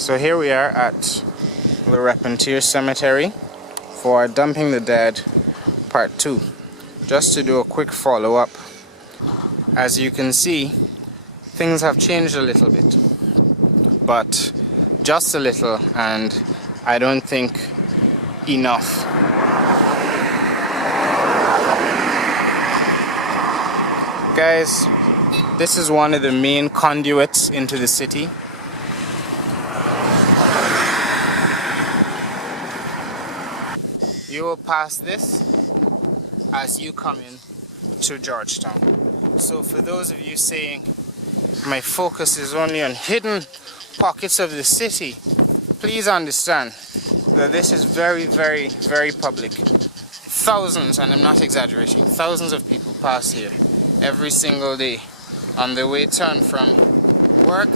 So here we are at the Repentir Cemetery for Dumping the Dead Part 2. Just to do a quick follow-up. As you can see, things have changed a little bit. But just a little, and I don't think enough. Guys, this is one of the main conduits into the city. You will pass this as you come in to Georgetown. So for those of you saying my focus is only on hidden pockets of the city, please understand that this is very, very, very public. Thousands, and I'm not exaggerating, thousands of people pass here every single day on their way to and from work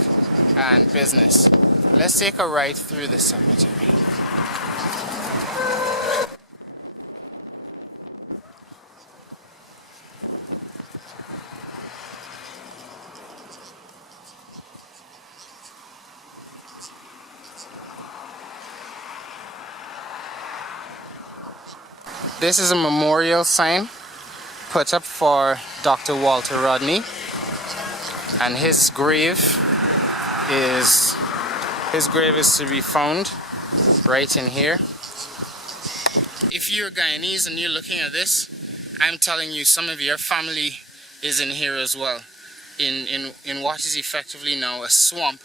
and business. Let's take a ride through the cemetery. This is a memorial sign put up for Dr. Walter Rodney, and his grave is to be found right in here. If you're Guyanese and you're looking at this, I'm telling you some of your family is in here as well, in what is effectively now a swamp.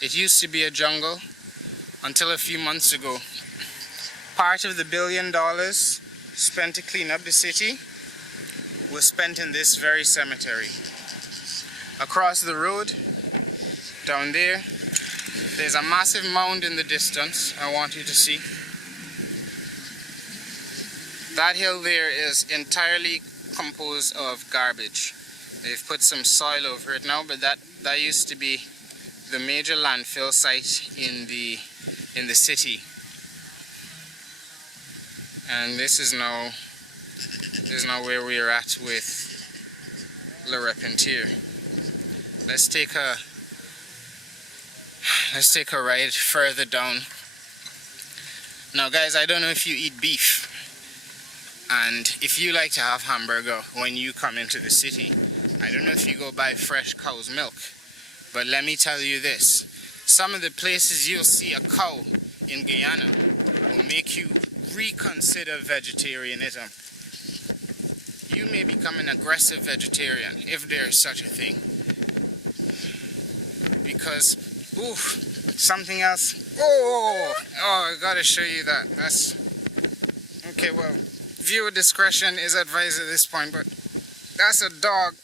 It used to be a jungle until a few months ago. Part of the $1 billion spent to clean up the city was spent in this very cemetery. Across the road, down there, there's a massive mound in the distance I want you to see. That hill there is entirely composed of garbage. They've put some soil over it now, but that used to be the major landfill site in the city. And this is now where we are at with Le Repentir. Let's take a ride further down. Now guys, I don't know if you eat beef and if you like to have hamburger when you come into the city. I don't know if you go buy fresh cow's milk, but let me tell you this. Some of the places you'll see a cow in Guyana will make you reconsider vegetarianism. You may become an aggressive vegetarian if there is such a thing. Because, something else. I gotta show you that. That's okay. Well, viewer discretion is advised at this point, but that's a dog.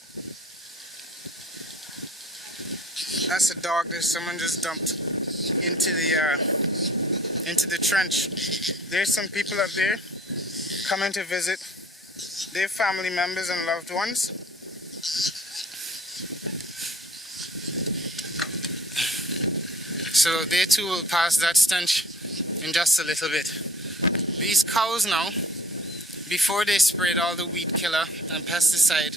That's a dog that someone just dumped into the trench. There's some people up there coming to visit their family members and loved ones. So they too will pass that stench in just a little bit. These cows now, before they sprayed all the weed killer and pesticide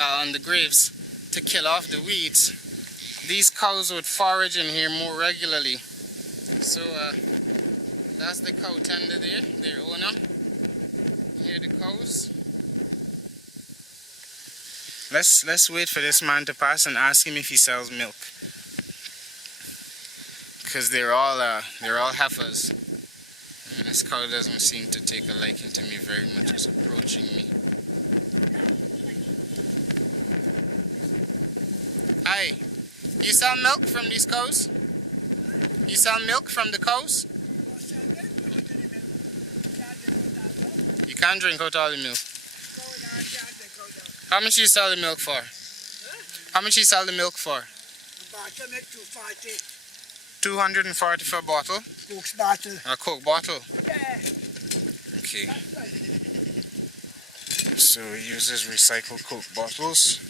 on the graves to kill off the weeds, these cows would forage in here more regularly. So that's the cow tender there, their owner. Here are the cows. Let's wait for this man to pass and ask him if he sells milk. Because they're all heifers. And this cow doesn't seem to take a liking to me very much. It's approaching me. Hi, you sell milk from these cows? You sell milk from the cows? You can't drink out all the milk. How much you sell the milk for? How much you sell the milk for? 240 for a bottle? Coke bottle. A Coke bottle? Yeah. Okay. So he uses recycled Coke bottles.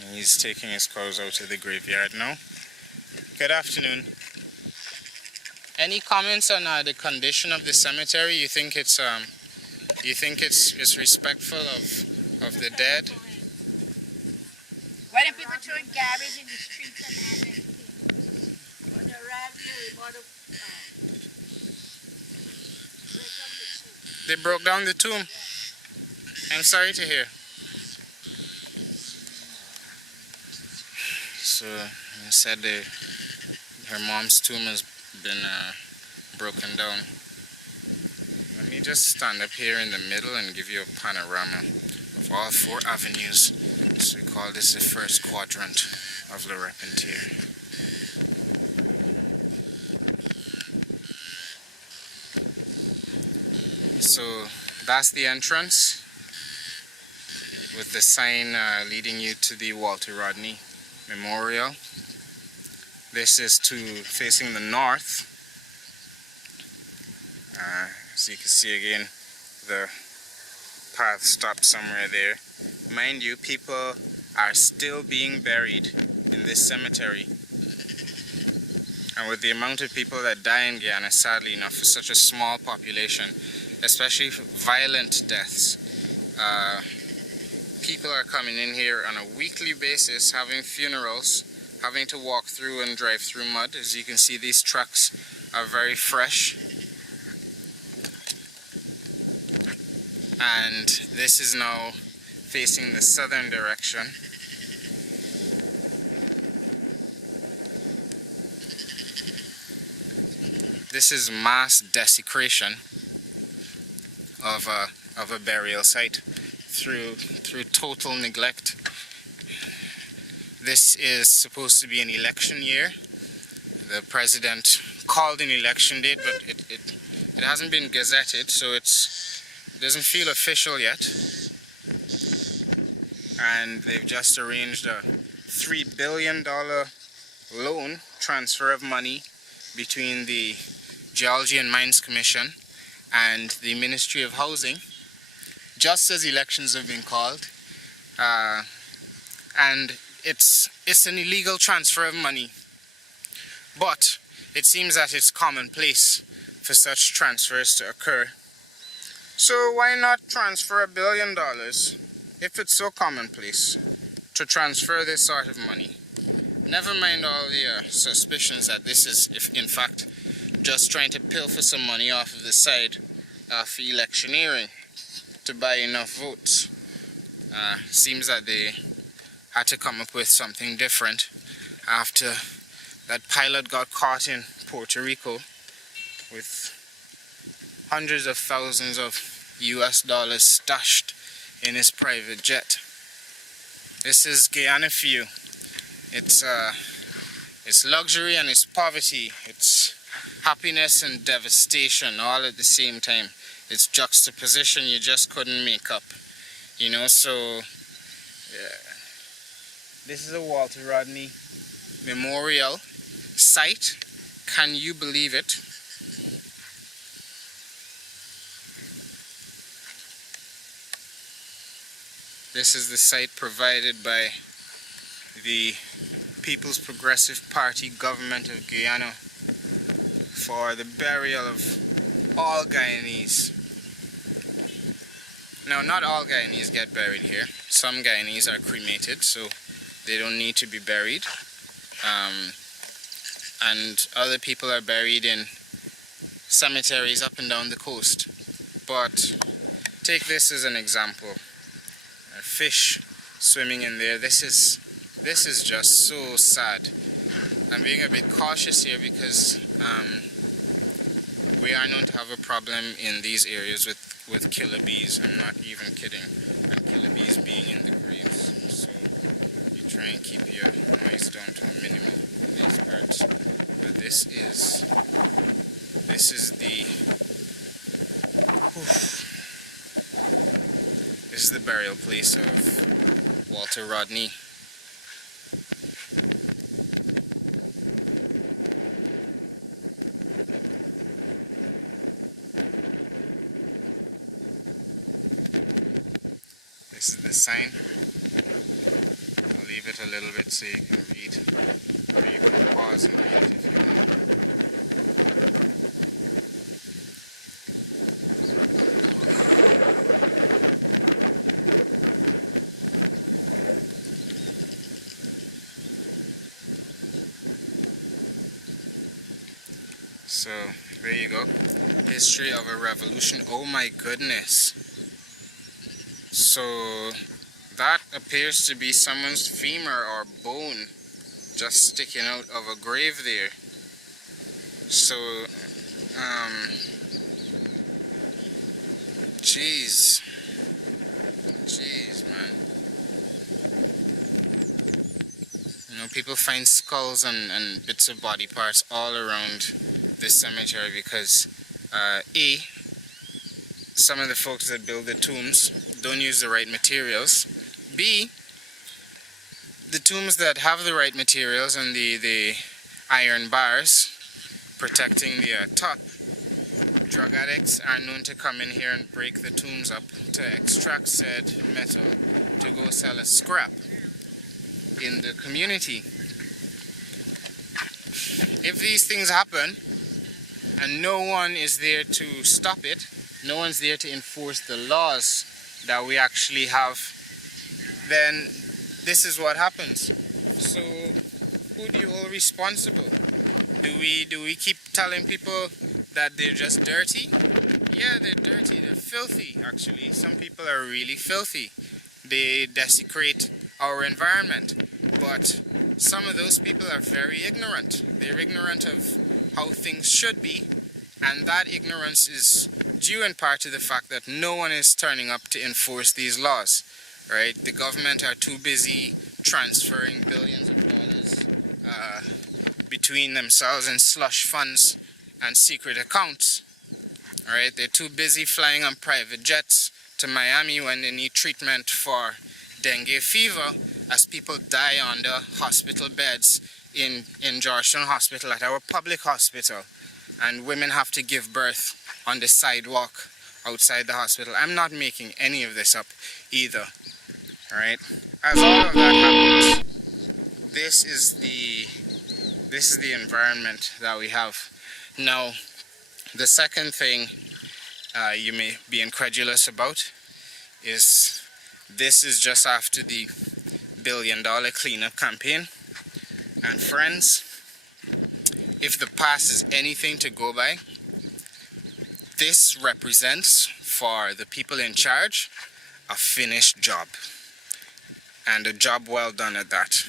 And he's taking his cows out to the graveyard now. Good afternoon. Any comments on the condition of the cemetery? You think it's respectful of the dead? Why do people throw garbage in the streets and all that thing? When they arrive here, we bought They broke down the tomb. I'm sorry to hear. So, you said her mom's tomb has been broken down. Let me just stand up here in the middle and give you a panorama of all 4 avenues. So we call this the first quadrant of Le Repentier. So that's the entrance with the sign leading you to the Walter Rodney Memorial. This is facing the north. As you can see again, the path stops somewhere there. Mind you, people are still being buried in this cemetery. And with the amount of people that die in Guyana, sadly enough, for such a small population, especially for violent deaths, people are coming in here on a weekly basis, having funerals, having to walk through and drive through mud. As you can see, these trucks are very fresh. And this is now facing the southern direction. This is mass desecration of a burial site through total neglect. This is supposed to be an election year. The president called an election date, but it hasn't been gazetted, so it doesn't feel official yet. And they've just arranged a $3 billion loan transfer of money between the Geology and Mines Commission and the Ministry of Housing, just as elections have been called. And it's an illegal transfer of money. But it seems that it's commonplace for such transfers to occur. So why not transfer $1 billion, if it's so commonplace, to transfer this sort of money? Never mind all the suspicions that this is, if in fact, just trying to pilfer some money off of the side for electioneering to buy enough votes. Seems that they had to come up with something different after that pilot got caught in Puerto Rico with hundreds of thousands of US dollars stashed in his private jet. This is Guyana for you. It's luxury and it's poverty. It's happiness and devastation all at the same time. It's juxtaposition you just couldn't make up. You know, so this is a Walter Rodney Memorial site. Can you believe it? This is the site provided by the People's Progressive Party government of Guyana for the burial of all Guyanese. Now, not all Guyanese get buried here. Some Guyanese are cremated, so they don't need to be buried. And other people are buried in cemeteries up and down the coast. But take this as an example. A fish swimming in there. This is just so sad. I'm being a bit cautious here because we are known to have a problem in these areas with killer bees. I'm not even kidding. And killer bees being in the graves. So you try and keep your noise down to a minimum in these parts. But this is the burial place of Walter Rodney. This is the sign. I'll leave it a little bit so you can read, or you can pause and read if you want. So there you go. History of a revolution. Oh my goodness. So that appears to be someone's femur or bone just sticking out of a grave there. So, jeez, man. You know, people find skulls and bits of body parts all around this cemetery because, A, some of the folks that build the tombs don't use the right materials. B, the tombs that have the right materials and the iron bars protecting the top, drug addicts are known to come in here and break the tombs up to extract said metal to go sell as scrap in the community. If these things happen and no one is there to stop it, no one's there to enforce the laws that we actually have, then this is what happens. So who do you hold responsible? Do we keep telling people that they're just dirty? Yeah, they're dirty, they're filthy actually. Some people are really filthy. They desecrate our environment. But some of those people are very ignorant. They're ignorant of how things should be, and that ignorance is due in part to the fact that no one is turning up to enforce these laws, right? The government are too busy transferring billions of dollars between themselves in slush funds and secret accounts, right? They're too busy flying on private jets to Miami when they need treatment for dengue fever, as people die on the hospital beds in Georgetown Hospital, at our public hospital, and women have to give birth on the sidewalk outside the hospital. I'm not making any of this up either, alright? As all of that happens, this is the environment that we have. Now, the second thing you may be incredulous about is this is just after the $1 billion cleanup campaign. And friends, if the past is anything to go by, this represents, for the people in charge, a finished job. And a job well done at that.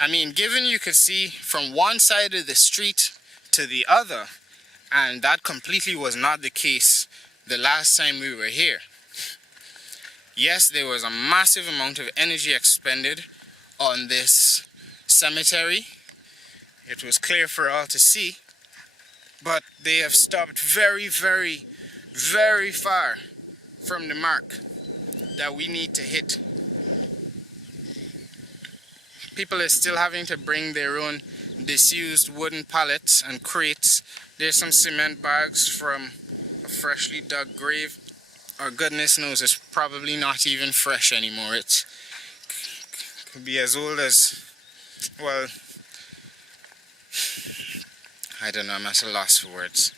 I mean, given you could see from one side of the street to the other, and that completely was not the case the last time we were here. Yes, there was a massive amount of energy expended on this cemetery. It was clear for all to see, but they have stopped very, very, very far from the mark that we need to hit. People are still having to bring their own disused wooden pallets and crates. There's some cement bags from a freshly dug grave, or goodness knows it's probably not even fresh anymore. It could be as old as, well, I don't know, I'm at a loss for words.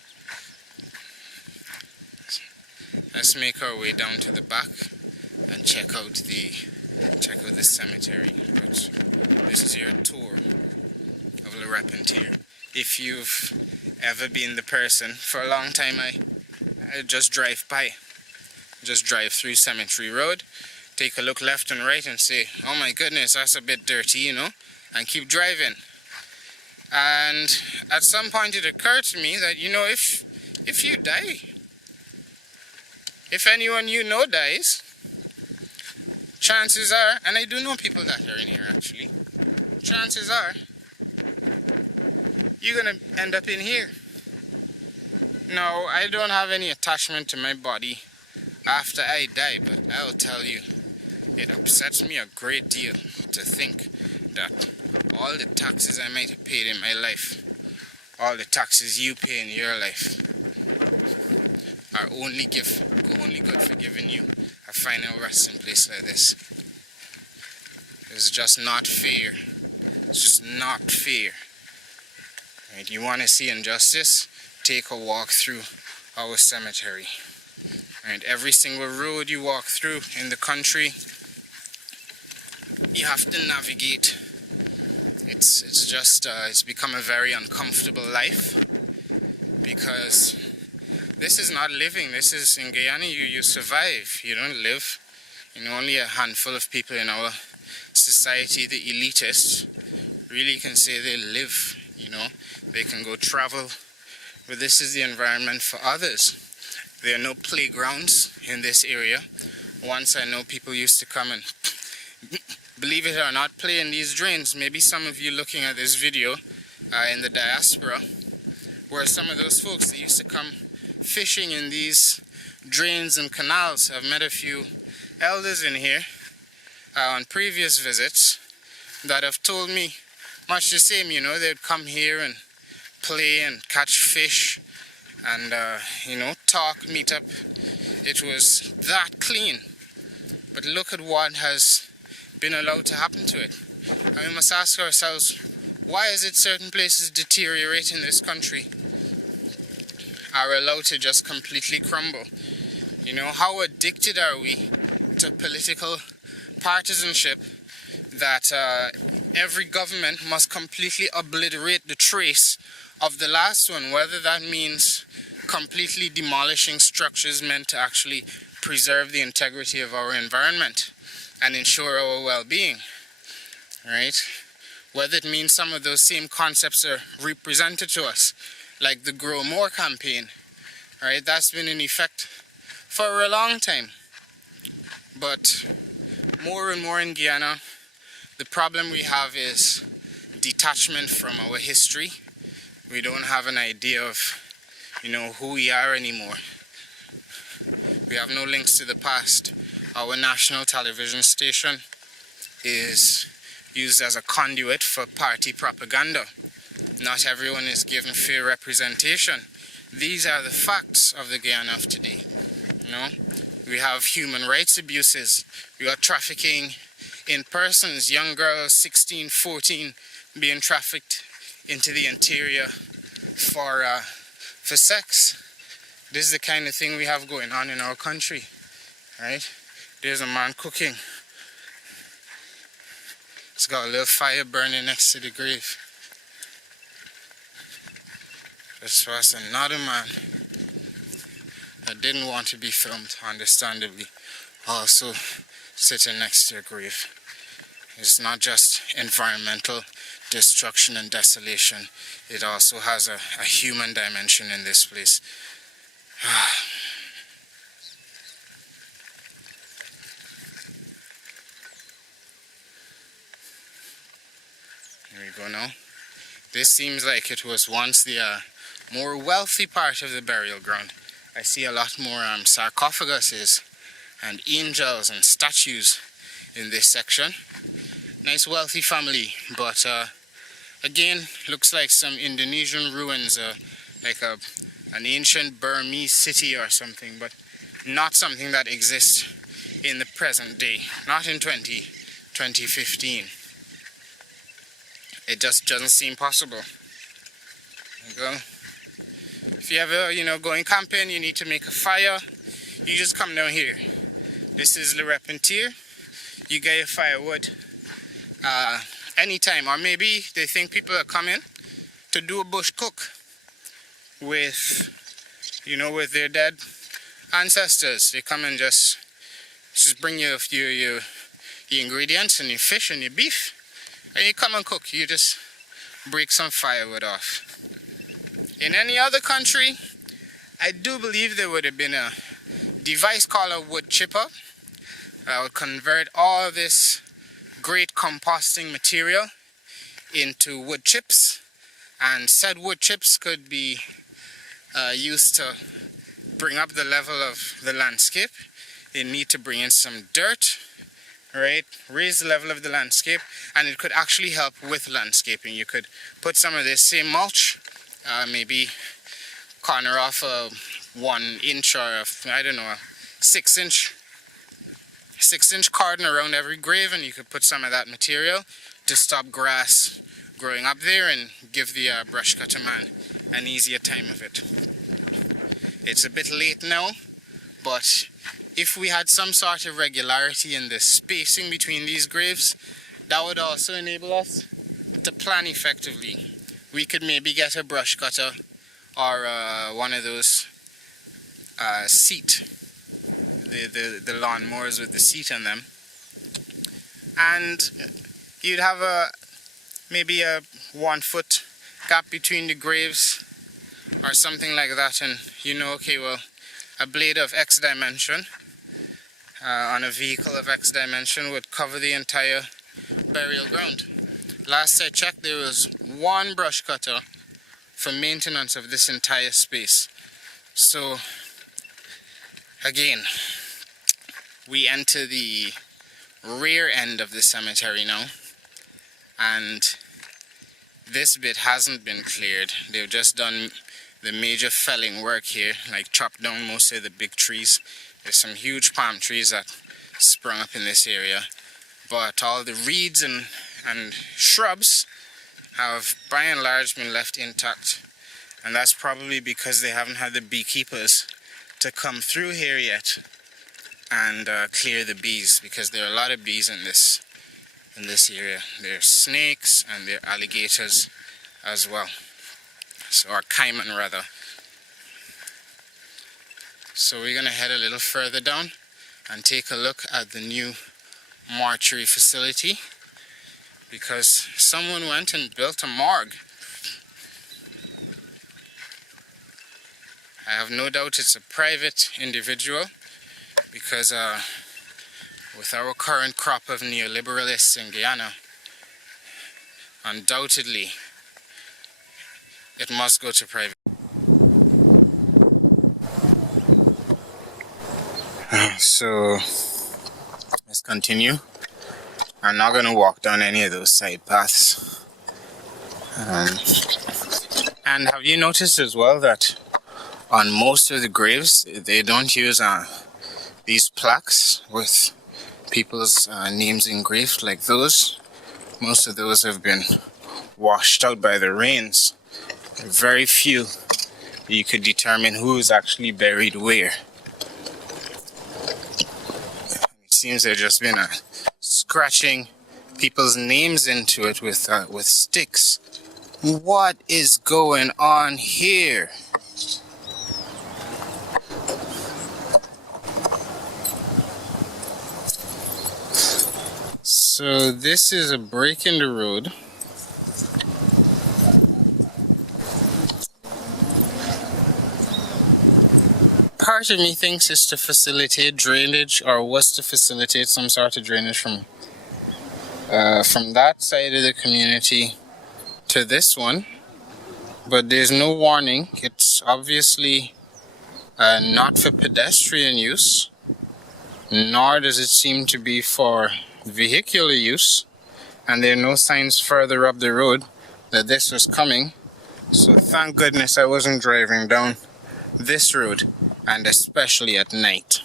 Let's make our way down to the back and check out the cemetery. But this is your tour of Le Repentir. If you've ever been the person, for a long time I just drive by. Just drive through Cemetery Road, take a look left and right and say, oh my goodness, that's a bit dirty, you know, and keep driving. And at some point it occurred to me that, you know, if you die, if anyone you know dies, chances are, and I do know people that are in here actually, chances are you're gonna end up in here. Now, I don't have any attachment to my body after I die, but I'll tell you, it upsets me a great deal to think that all the taxes I might have paid in my life, all the taxes you pay in your life, are only good for giving you a final resting place like this. It's just not fair. It's just not fair. Right? You want to see injustice? Take a walk through our cemetery. Right? Every single road you walk through in the country, you have to navigate. It's become a very uncomfortable life. because this is not living. This is, in Guyana, you survive, you don't live. Only a handful of people in our society, the elitists, really can say they live. They can go travel, but this is the environment for others. There are no playgrounds in this area. Once I know people used to come and, believe it or not, play in these drains. Maybe some of you looking at this video in the diaspora were some of those folks that used to come fishing in these drains and canals. I've met a few elders in here on previous visits that have told me much the same. They'd come here and play and catch fish and talk, meet up. It was that clean, but look at what has been allowed to happen to it. And we must ask ourselves, why is it certain places deteriorate in this country are allowed to just completely crumble? How addicted are we to political partisanship that every government must completely obliterate the trace of the last one, whether that means completely demolishing structures meant to actually preserve the integrity of our environment and ensure our well-being, right? Whether it means some of those same concepts are represented to us, like the Grow More campaign, right? That's been in effect for a long time. But more and more in Guyana, the problem we have is detachment from our history. We don't have an idea of, who we are anymore. We have no links to the past. Our national television station is used as a conduit for party propaganda. Not everyone is given fair representation. These are the facts of the Guyana of today. We have human rights abuses. We are trafficking in persons, young girls 16, 14 being trafficked into the interior for sex. This is the kind of thing we have going on in our country, right? There's a man cooking. He's got a little fire burning next to the grave. This was another man that didn't want to be filmed, understandably, also sitting next to a grave. It's not just environmental destruction and desolation, it also has a human dimension in this place. Here we go now. This seems like it was once the more wealthy part of the burial ground. I see a lot more sarcophaguses and angels and statues in this section. Nice wealthy family, but again, looks like some Indonesian ruins, like an ancient Burmese city or something, but not something that exists in the present day, not in 2015. It just doesn't seem possible. There you go. If you ever, going camping, you need to make a fire, you just come down here. This is Le Repentir. You get your firewood anytime, or maybe they think people are coming to do a bush cook with, with their dead ancestors. They come and just bring you your ingredients and your fish and your beef, and you come and cook. You just break some firewood off. In any other country, I do believe there would have been a device called a wood chipper that would convert all this great composting material into wood chips, and said wood chips could be used to bring up the level of the landscape. They need to bring in some dirt, right? Raise the level of the landscape, and it could actually help with landscaping. You could put some of this same mulch, maybe corner off a 1 inch or a 6-inch cordon around every grave, and you could put some of that material to stop grass growing up there and give the brush cutter man an easier time of it. It's a bit late now, but if we had some sort of regularity in the spacing between these graves, that would also enable us to plan effectively. We could maybe get a brush cutter or one of those seat, the lawnmowers with the seat on them, and you'd have maybe a 1 foot gap between the graves or something like that, and okay, well, a blade of X dimension on a vehicle of X dimension would cover the entire burial ground. Last I checked, there was one brush cutter for maintenance of this entire space. So again, we enter the rear end of the cemetery now, and this bit hasn't been cleared. They've just done the major felling work here, like chopped down most of the big trees. There's some huge palm trees that sprung up in this area, but all the reeds and shrubs have by and large been left intact, and that's probably because they haven't had the beekeepers to come through here yet and clear the bees, because there are a lot of bees in this area. There are snakes and there are alligators as well, or caiman rather. So we're gonna head a little further down and take a look at the new mortuary facility, because someone went and built a morgue. I have no doubt it's a private individual, because with our current crop of neoliberalists in Guyana, undoubtedly it must go to private. So let's continue. I'm not going to walk down any of those side paths. And have you noticed as well that on most of the graves they don't use these plaques with people's names engraved like those? Most of those have been washed out by the rains. Very few you could determine who is actually buried where. It seems there's just been scratching people's names into it with sticks. What is going on here? So this is a break in the road. Part of me thinks it's to facilitate drainage, or was to facilitate some sort of drainage from that side of the community to this one, but there's no warning. It's obviously not for pedestrian use, nor does it seem to be for vehicular use, and there are no signs further up the road that this was coming. So thank goodness I wasn't driving down this road, and especially at night.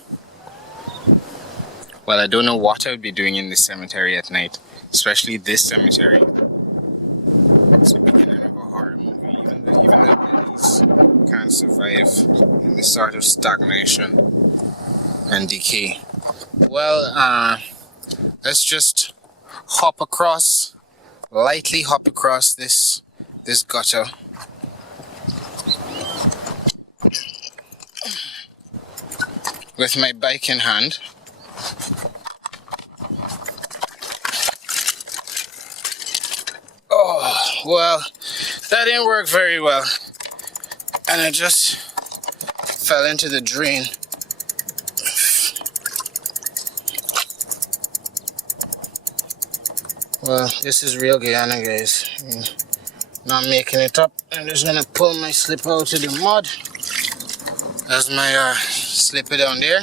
Well, I don't know what I would be doing in this cemetery at night, especially this cemetery. It's the beginning of a horror movie. Even the lilies can't survive in this sort of stagnation and decay. Well, let's just lightly hop across this gutter. With my bike in hand. Oh, well, that didn't work very well. And I just fell into the drain. Well, this is real Guyana, guys. Not making it up. I'm just gonna pull my slipper out of the mud. That's my slipper down there.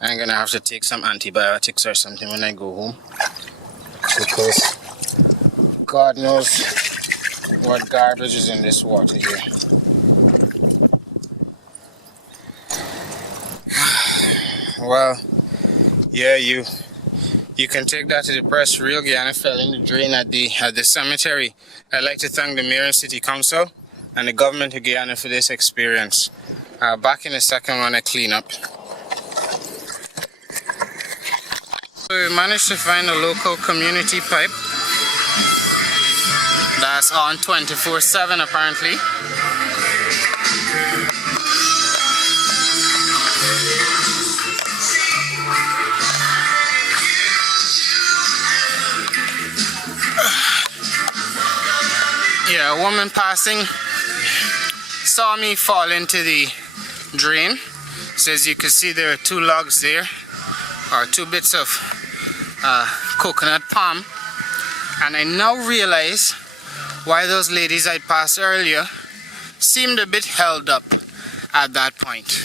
I'm gonna have to take some antibiotics or something when I go home, because God knows what garbage is in this water here. Well, yeah, you can take that to the press. Real Guyana fell in the drain at the cemetery. I'd like to thank the Mayor and City Council and the government of Guyana for this experience. Back in a second when I clean up. We managed to find a local community pipe that's on 24/7 apparently. Yeah, a woman passing saw me fall into the drain. So as you can see, there are 2 logs there, or 2 bits of coconut palm, and I now realize why those ladies I passed earlier seemed a bit held up at that point.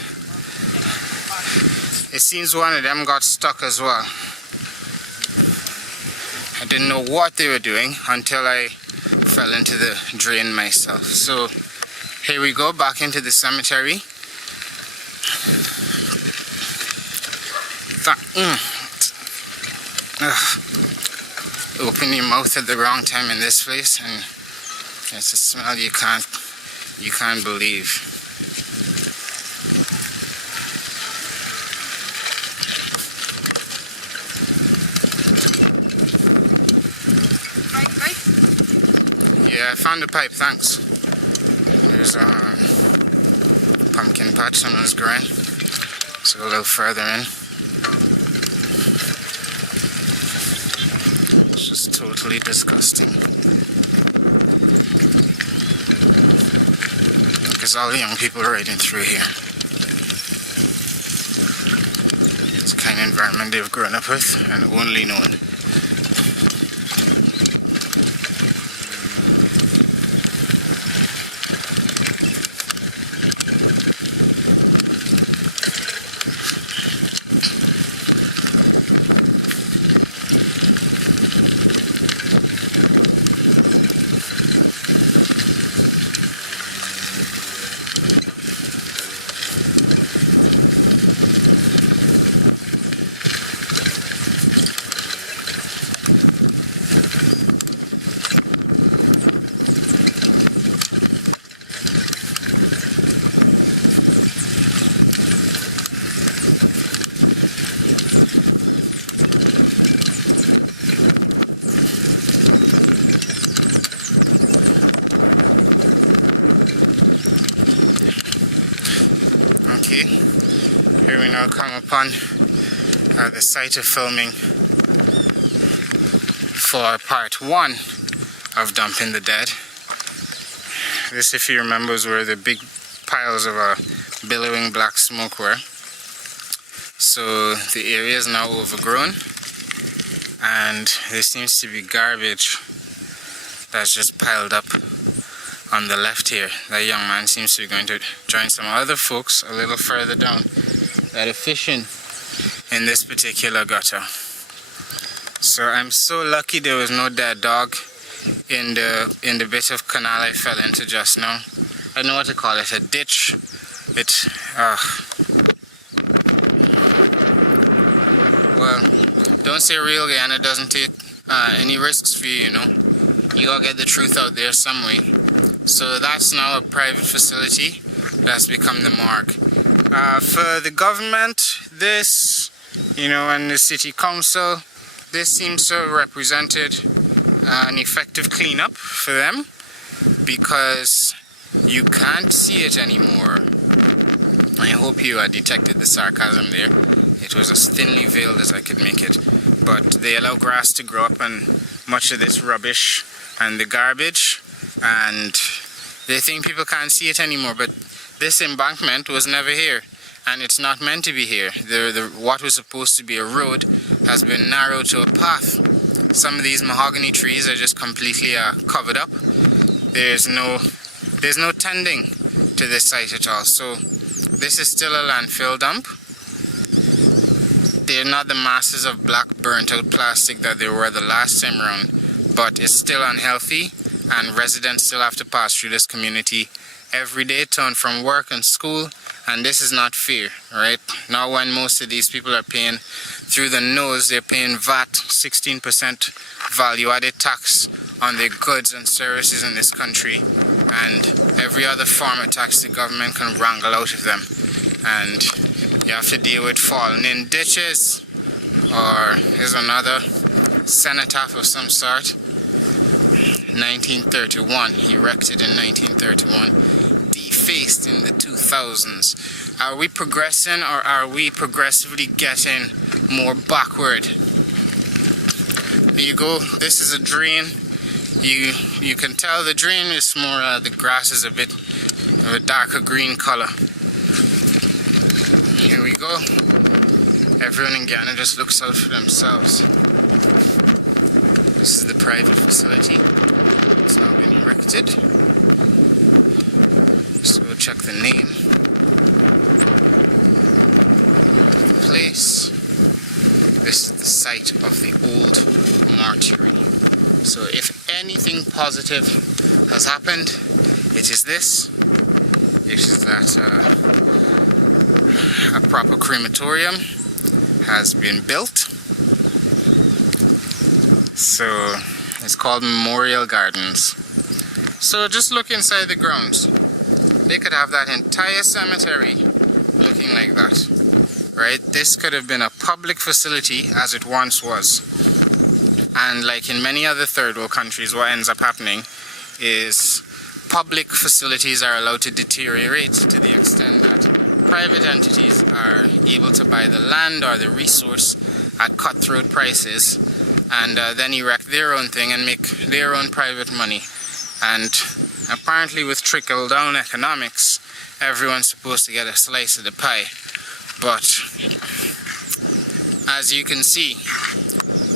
It seems one of them got stuck as well. I didn't know what they were doing until I fell into the drain myself. So here we go, back into the cemetery. Open your mouth at the wrong time in this place, and it's a smell you can't believe. Yeah, I found a pipe, thanks. There's a pumpkin patch someone's growing. So a little further in. It's just totally disgusting. Because all the young people are riding through here. It's the kind of environment they've grown up with and only known. Okay, here we now come upon the site of filming for part 1 of Dumping the Dead. This, if you remember, is where the big piles of billowing black smoke were. So the area is now overgrown, and there seems to be garbage that's just piled up on the left here. That young man seems to be going to join some other folks a little further down that are fishing in this particular gutter. So I'm so lucky there was no dead dog in the bit of canal I fell into just now. I don't know what to call it, a ditch. Well, don't say real Guyana doesn't take any risks for you, you know. You gotta get the truth out there some way. So that's now a private facility that's become the morgue. For the government, this, you know, and the city council, this seems to have represented an effective cleanup for them, because you can't see it anymore. I hope you detected the sarcasm there. It was as thinly veiled as I could make it. But they allow grass to grow up and much of this rubbish and the garbage, and they think people can't see it anymore. But this embankment was never here, and it's not meant to be here. What was supposed to be a road has been narrowed to a path. Some of these mahogany trees are just completely covered up. There's no tending to this site at all. So this is still a landfill dump. They're not the masses of black burnt out plastic that they were the last time around, but it's still unhealthy, and residents still have to pass through this community every day to and from work and school, and this is not fair, right? Now when most of these people are paying through the nose, they're paying VAT, 16% value added tax on their goods and services in this country, and every other form of tax the government can wrangle out of them. And you have to deal with falling in ditches, or is another cenotaph of some sort. 1931, erected in 1931, defaced in the 2000s. Are we progressing, or are we progressively getting more backward? There you go. This is a drain. You can tell the drain is more, the grass is a bit of a darker green color. Here we go. Everyone in Guyana just looks out for themselves. This is the private facility. It's now been erected. Let's go check the name. The place. This is the site of the old mortuary. So if anything positive has happened, it is this. It is that a proper crematorium has been built. So it's called Memorial Gardens. So just look inside the grounds. They could have that entire cemetery looking like that, right? This could have been a public facility as it once was. And like in many other third world countries, what ends up happening is public facilities are allowed to deteriorate to the extent that private entities are able to buy the land or the resource at cutthroat prices, and then erect their own thing and make their own private money. And apparently with trickle-down economics, everyone's supposed to get a slice of the pie. But as you can see,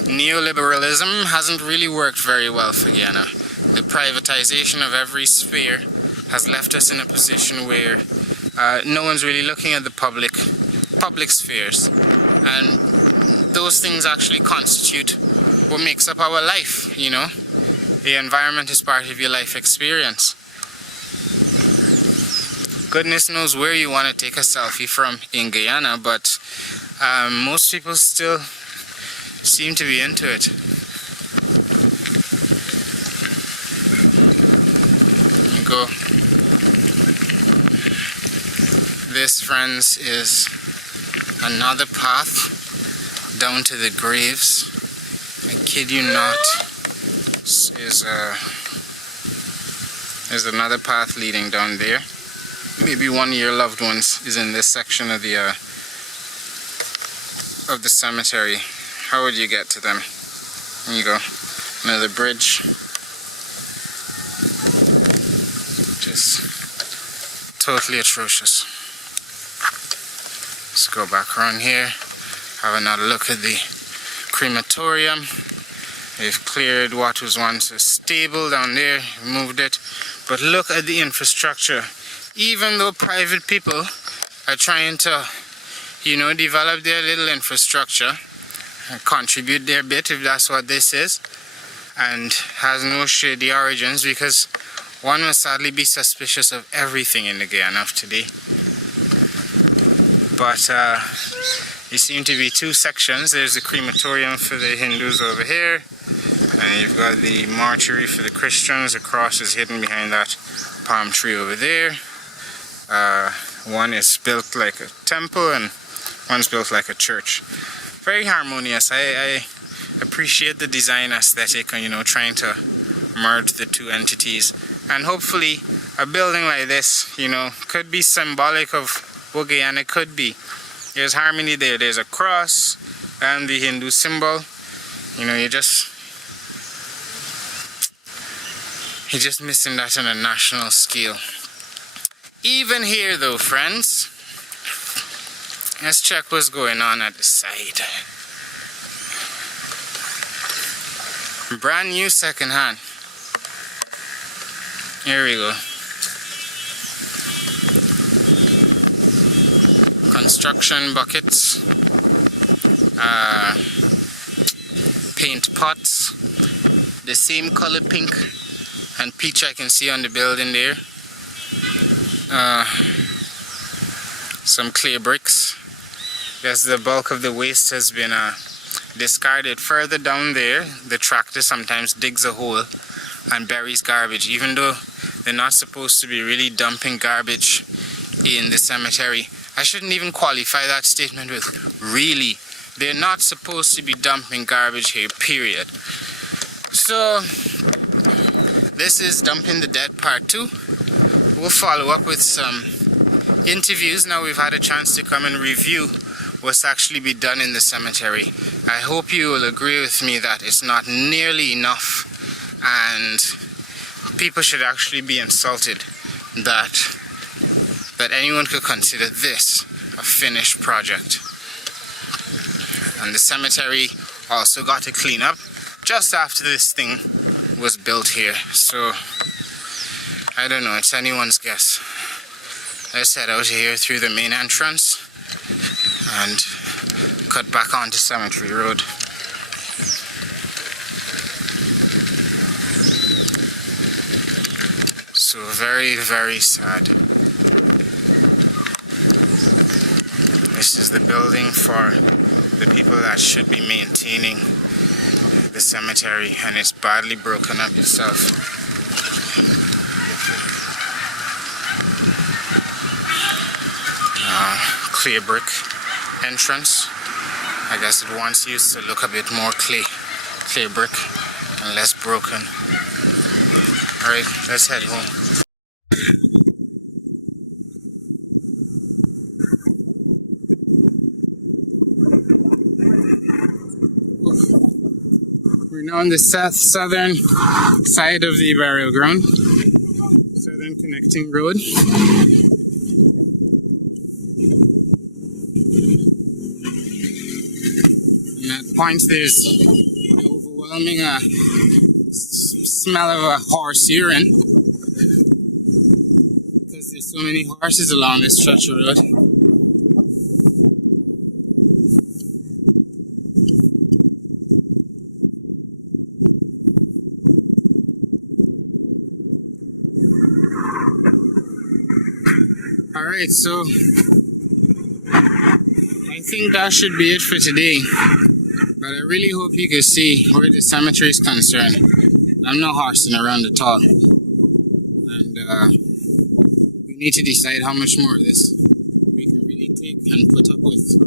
neoliberalism hasn't really worked very well for Guyana. The privatization of every sphere has left us in a position where no one's really looking at the public spheres. And those things actually constitute what makes up our life, you know. The environment is part of your life experience. Goodness knows where you want to take a selfie from in Guyana, but most people still seem to be into it. There you go. This, friends, is another path down to the graves. I kid you not. This is another path leading down there. Maybe one of your loved ones is in this section of the cemetery. How would you get to them? There you go. Another bridge. Just totally atrocious. Let's go back around here. Have another look at the crematorium. They've cleared what was once a stable down there, moved it. But look at the infrastructure. Even though private people are trying to, you know, develop their little infrastructure and contribute their bit, if that's what this is, and has no shady origins, because one must sadly be suspicious of everything in the Guyana of today. But there seem to be two sections. There's the crematorium for the Hindus over here, and you've got the mortuary for the Christians. The cross is hidden behind that palm tree over there. One is built like a temple and one's built like a church. Very harmonious. I appreciate the design aesthetic and, you know, trying to merge the two entities. And hopefully a building like this, you know, could be symbolic of what Guyana could be. There's harmony there. There's a cross and the Hindu symbol. You know, you're just missing that on a national scale. Even here though, friends, let's check what's going on at the side. Brand new second hand. Here we go. Construction buckets, paint pots, the same color pink and peach I can see on the building there. Some clear bricks. Guess the bulk of the waste has been discarded. Further down there, the tractor sometimes digs a hole and buries garbage, even though they're not supposed to be really dumping garbage in the cemetery. I shouldn't even qualify that statement with really They're not supposed to be dumping garbage here, period. So this is dumping the dead part 2. We'll follow up with some interviews. Now we've had a chance to come and review what's actually be done in the cemetery. I hope you will agree with me that it's not nearly enough, and people should actually be insulted that anyone could consider this a finished project. And the cemetery also got to clean up just after this thing was built here. So I don't know, it's anyone's guess. Let's head out here through the main entrance and cut back onto Cemetery Road. So very, very sad. This is the building for the people that should be maintaining the cemetery, and it's badly broken up itself. Clear brick entrance. I guess it once used to look a bit more clear brick and less broken. Alright, let's head home. We're now on the southern side of the burial ground. Southern connecting road. And at points there's an overwhelming smell of a horse urine, because there's so many horses along this stretch of road. Alright, so I think that should be it for today. But I really hope you can see where the cemetery is concerned. I'm not horsing around at all. And we need to decide how much more of this we can really take and put up with.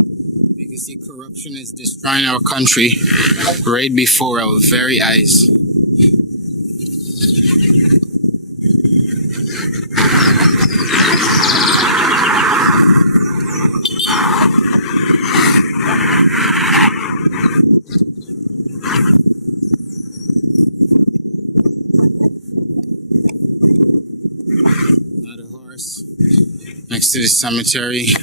Because the corruption is destroying our country right before our very eyes. Next to the cemetery.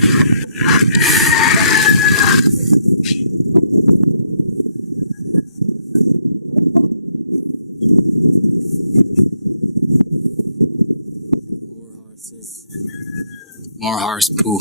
More horses. More horse poo.